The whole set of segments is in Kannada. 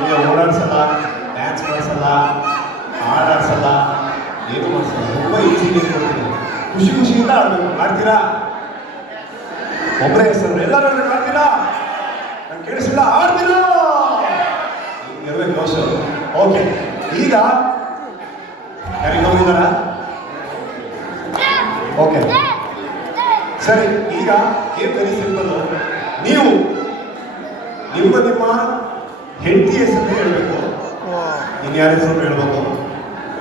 ನಿಮಗೆ ಓಡಾಡ್ಸಲ್ಲ, ಡ್ಯಾನ್ಸ್ ಮಾಡಿಸಲ್ಲ, ಹಾಡಾಡ್ಸಲ್ಲ, ಏನು ಮಾಡಿಸಲ್ಲ. ತುಂಬ ಈಸಿಗೆ ಕೊಡ್ತೀನಿ. ಖುಷಿ ಖುಷಿಯಿಂದ ಆಡಬೇಕು. ಮಾಡ್ತೀರಾ? ಒಬ್ಬರೇ ಹೆಸರು ಎಲ್ಲರೂ ಮಾಡ್ತೀರಾ? ನಂಗೆ ಕೇಳಿಸಿಲ್ಲ. ಆಡ್ತೀರಾ? ಹಿಂಗಿರ್ಬೇಕು ದೋಷ. ಓಕೆ, ಈಗ ಯಾರಿಗೋಗಿದ್ದಾರ? ಓಕೆ ಸರಿ. ಈಗ ಏನು ವೆರಿ ಸಿಂಪಲ್. ನೀವು ನಿಮ್ಮ ಹೆಂಡತಿ ಹೆಸರನ್ನೇ ಹೇಳ್ಬೇಕು. ನೀನು ಯಾರ ಹೆಸರು ಹೇಳ್ಬೇಕು?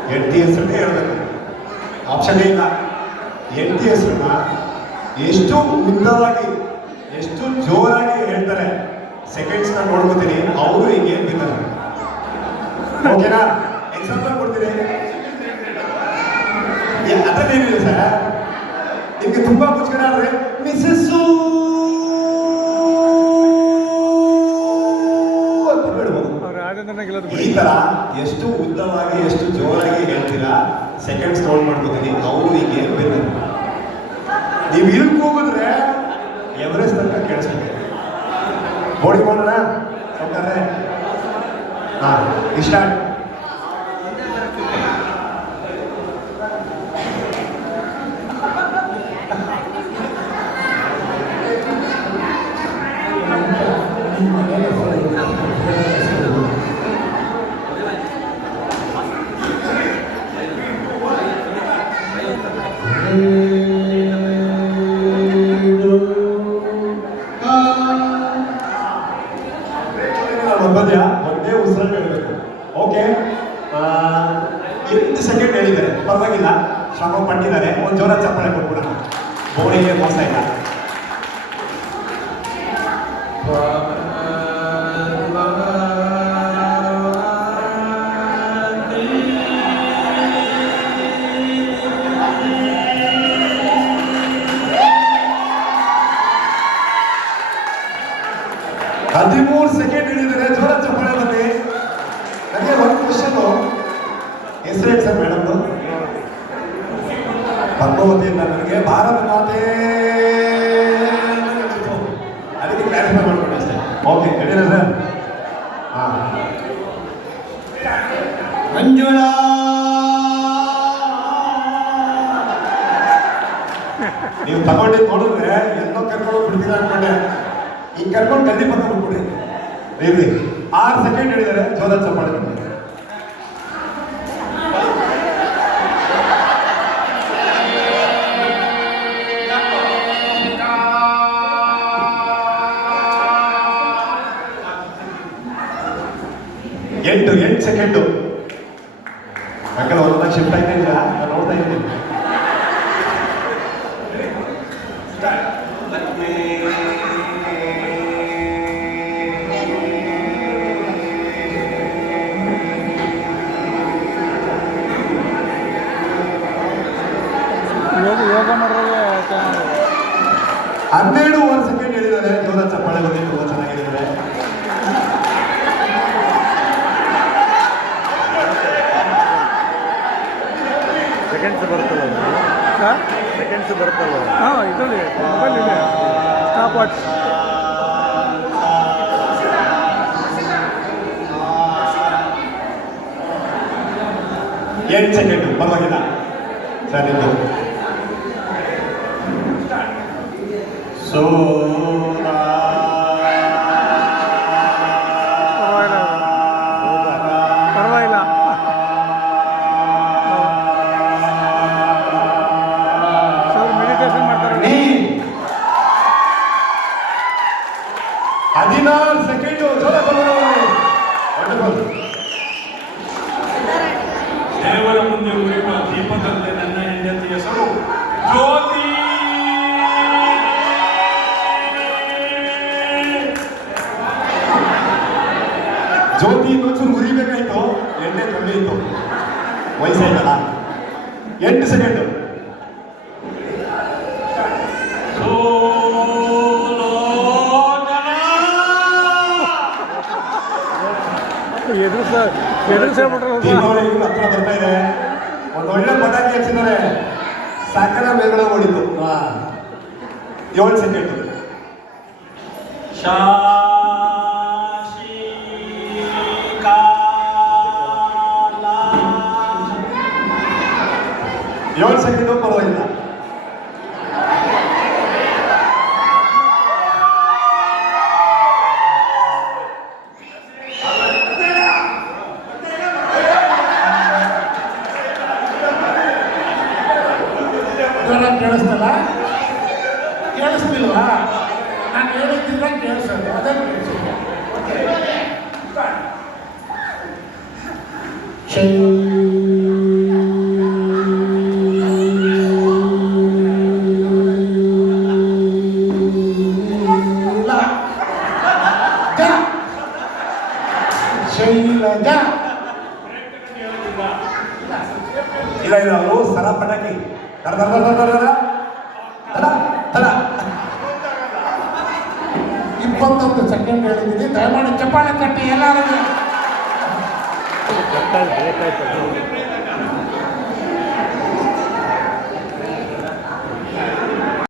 ಹೆಂಡತಿ ಹೆಸರನ್ನೇ ಹೇಳ್ಬೇಕು. ಆಪ್ಷನ್ ಇಲ್ಲ. ಹೆಂಡತಿ ಹೆಸರನ್ನ ಎಷ್ಟು ಉದ್ದವಾಗಿ ಎಷ್ಟು ಜೋರಾಗಿ ಹೇಳ್ತಾರೆ, ಸೆಕೆಂಡ್ಸ್ ನಾನು ನೋಡ್ಕೋತೀನಿ. ಅವರು ಈಗ ಏನ್ ಬೇಕಾರೆ. ಓಕೆನಾ? ಎಕ್ಸಾಂಪಲ್ ಕೊಡ್ತೀನಿ. ಅದನ್ನೇನಿಲ್ಲ ಸರ್, ನಿಮ್ಗೆ ತುಂಬಾ ಮುಚ್ಕರ ಆದ್ರೆ ಮಿಸ್ಸಸ್ಸು ಅಂತ ಹೇಳ್ಬೋದು. ಈ ತರ ಎಷ್ಟು ಉದ್ದವಾಗಿ ಎಷ್ಟು ಜೋರಾಗಿ ಹೇಳ್ತೀರಾ, ಸೆಕೆಂಡ್ಸ್ ಕೌಂಟ್ ಮಾಡ್ಕೋತೀನಿ. ಅವರು ಈಗ ಏನ್ ಬೇಕು. ನೀವು ಇಲ್ಕ್ ಹೋಗಿದ್ರೆ ಎವರೆಸ್ಟ್ ತನಕ ಕೇಳಿಸ್ಬೇಕು. ಬೋರ್ಡಿಂಗ್ ಮಾಡೋಣ ಸೌಕರ್ಯ. ಹಾ, ಇಷ್ಟ. ಒಂದೇ ಉಸಿರು ಹೇಳಬೇಕು. ಓಕೆ, 8 ಸೆಕೆಂಡ್ ಹೇಳಿದ್ದಾರೆ, ಪರವಾಗಿಲ್ಲ, ಶ್ರಮ ಪಟ್ಟಿದ್ದಾರೆ. ಒಂದು ಜೋರ ಚಪ್ಪಾಳೆ ಕೊಟ್ಬಿಡೋಣ. ಬೋರ್ಡಿಗೆ ಮೋಸ ಇಲ್ಲ. ಹದಿಮೂರು ಸೆಕೆಂಡ್ ಹಿಡಿದರೆ ಜೋರ ಚಪ್ಪಾಳೆ ಬನ್ನಿ. ನನಗೆ ಒಂದು ಕ್ವಶನ್, ಹೆಸರು ಹೇಳಿ ಸರ್ ಮೇಡಮ್ದು? ಪದ್ಮಾವತಿಯಿಂದ ನನಗೆ ಭಾರತ ಮಾತೆ ಅದಕ್ಕೆ ಕ್ಲಾರಿಫೈ ಮಾಡ್ಕೊಂಡು ಅಷ್ಟೇ. ಓಕೆ, ಹೇಳಿಲ್ಲ ಸರ್? ಹಾಂ, ಮಂಜುಳಾ. ನೀವು ತಗೊಂಡಿದ್ದು ನೋಡಿದ್ರೆ ಎಲ್ಲೋ ಕರ್ಕೊಂಡು ಬಿಡ್ತೀರ ಅನ್ಕೊಂಡೆ. ಈಗ ಕರ್ಕೊಂಡು ಗಲ್ಲಿ ಪಕ್ಕ ಬಿಟ್ಬಿಡಿ. ಇರ್ಲಿ, 6 ಸೆಕೆಂಡ್ ಹೇಳಿದರೆ ಜೋರ ಚಪ್ಪಾಳೆ ಬನ್ನಿ. ಎಂಟು ಸೆಕೆಂಡು. ಯಾಕಂದ್ರೆ ಒಂದೊಂದು ಶಿಫ್ಟ್ ಆಯ್ತಾ ಇಲ್ಲ, ನಾನು ನೋಡ್ತಾ ಇದ್ದೀನಿ. ಯೋಗ ಮಾಡೋರಿಗೆ 12 ಸೆಕೆಂಡ್ ಹೇಳಿದ್ದಾರೆ. ಜೋರ ಚಪ್ಪಾಳೆ ಬಂದು ತುಂಬ ಚೆನ್ನಾಗಿದ್ದಾರೆ. ಸೆಕೆಂಡ್ಸ್ ಬರ್ತಲ್ಲ, ಸೆಕೆಂಡ್ಸ್ ಬರ್ತಲ್ಲ. ಹಾಂ, ಇದರಲ್ಲಿ ಮೊಬೈಲ್ ಇದೆ, ಸ್ಟಾಪ್ ವಾಚ್. ಎಂಟು ಸೆಕೆಂಡ್, ಪರವಾಗಿಲ್ಲ ಸರ್. ಇದು ಪರವಾಗಿಲ್ಲ. ಸರ್ ಮೆಡಿಟೇಷನ್ ಮಾಡ್ತಾರೆ. 16 ಸೆಕೆಂಡು. ಜೋರ ದೇವರ ಮುಂದೆ ಉರಿಯುವ ದೀಪದಂತೆ ನನ್ನ ಹೆಂಡತಿ ಹೆಸರು ಜ್ಯೋತಿ. ಜ್ಯೋತಿ ಇನ್ನೊಂಚೂರು ಉರಿಬೇಕಾಯ್ತು, ಎಣ್ಣೆ ಕಮ್ಮಿ ಇತ್ತು, ವಯಸ್ಸಾಯ್ತಲ್ಲ. 8 ಸೆಕೆಂಡು. ದೀಪಾವಳಿಗೂ ಹತ್ರ ಬರ್ತಾ ಇದೆ. ಒಂದು ಒಳ್ಳೆ ಪಟಾಕಿ ಹಚ್ಚಿದ್ದಾರೆ, ಸಕ್ಕರ ಮೇಗಳ ಹೊಡಿತು. 7 ಸೆಕೆಂಡ್. 7 ಸೆಕೆಂಡು ಪರವಾಗಿಲ್ಲ. ಕೇಳಿಸ್ತಲ್ಲ, ಕೇಳಿಸ್ತಿಲ್ವಾ? ನಾನು ಹೇಳಿದ್ದಿಲ್ಲ ಕೇಳಿಸೋದು, ಅದೇ ಕೇಳಿಸಿಲ್ಲ. ಶೈಲಜಾ ಇಲ್ಲ ಇಲ್ಲ, ಅವರು ಸರ ಪಟಾಕಿ ತರ ತರ ತರ ತರ ತರ ತರ. 21 ಸೆಕೆಂಡ್ ಹೇಳಿದ್ದೀನಿ, ದಯಮಾಡಿ ಚಪ್ಪಾಳೆ ತಟ್ಟಿ ಎಲ್ಲರೂ. ಬೇಕಾಯ್ತು